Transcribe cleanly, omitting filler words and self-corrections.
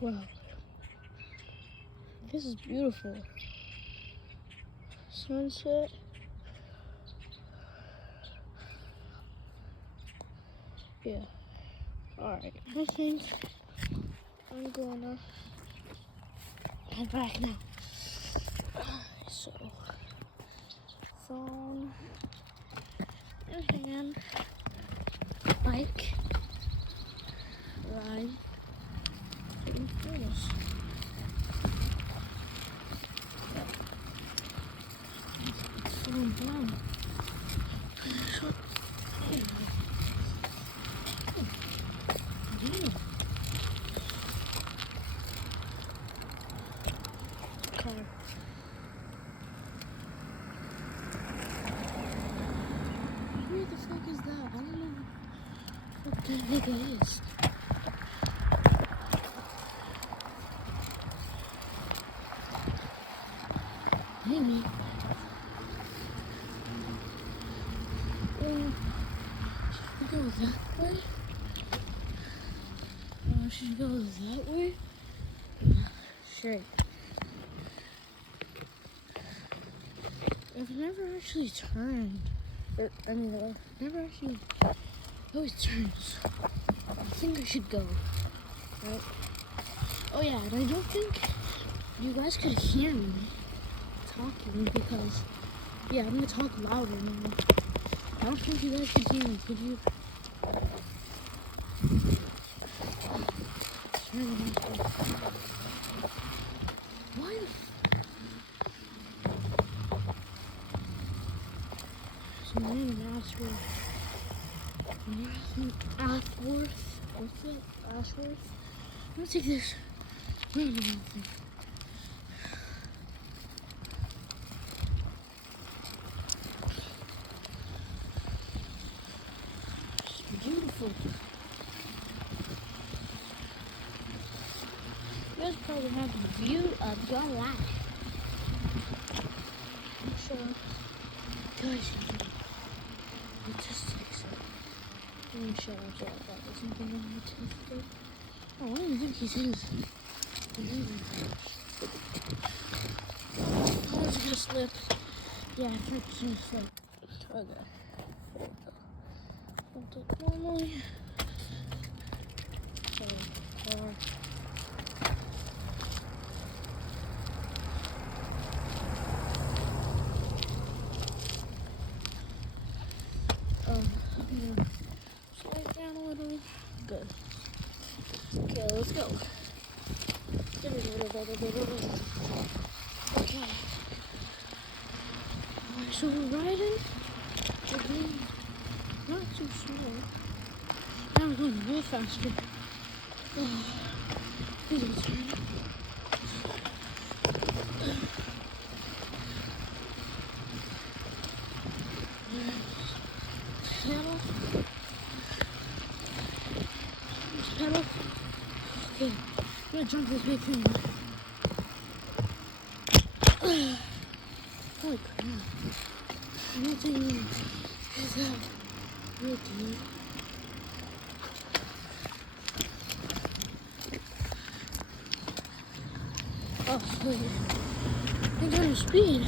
Wow. This is beautiful. Sunset. Yeah. Alright. I think I'm gonna head back now. So, phone in hand, bike, ride, and finish. So dumb. Car. Who the fuck is that? I don't know what the nigga is. Maybe. Should we go that way? Should we go that way? Sure. I've never actually turned. Never actually. Always turns. I think I should go. Right? Oh yeah, and I don't think you guys could hear me talking because, yeah, I'm gonna talk louder now. I don't think you guys could hear me, could you? Why the so man Ashworth. What's it? Ashworth? I'm gonna take this random thing. It's beautiful. You guys probably have the view of your life. I'm sure guys statistics. Let me show you that there's something wrong with statistics. Oh, I don't think he says. I was gonna slip. Yeah, I think he's gonna slip. Okay. Hold it normally. So, car. Yeah. Slide down a little. Good. Okay, let's go. Okay. Alright, so we're riding. We're going not too slow. Now we're going way faster. Oh, here's a turn. Pedal. Pedal. Okay, I'm gonna jump this big thing. Holy crap. I don't think is that real deep. Oh, wait. I got your speed.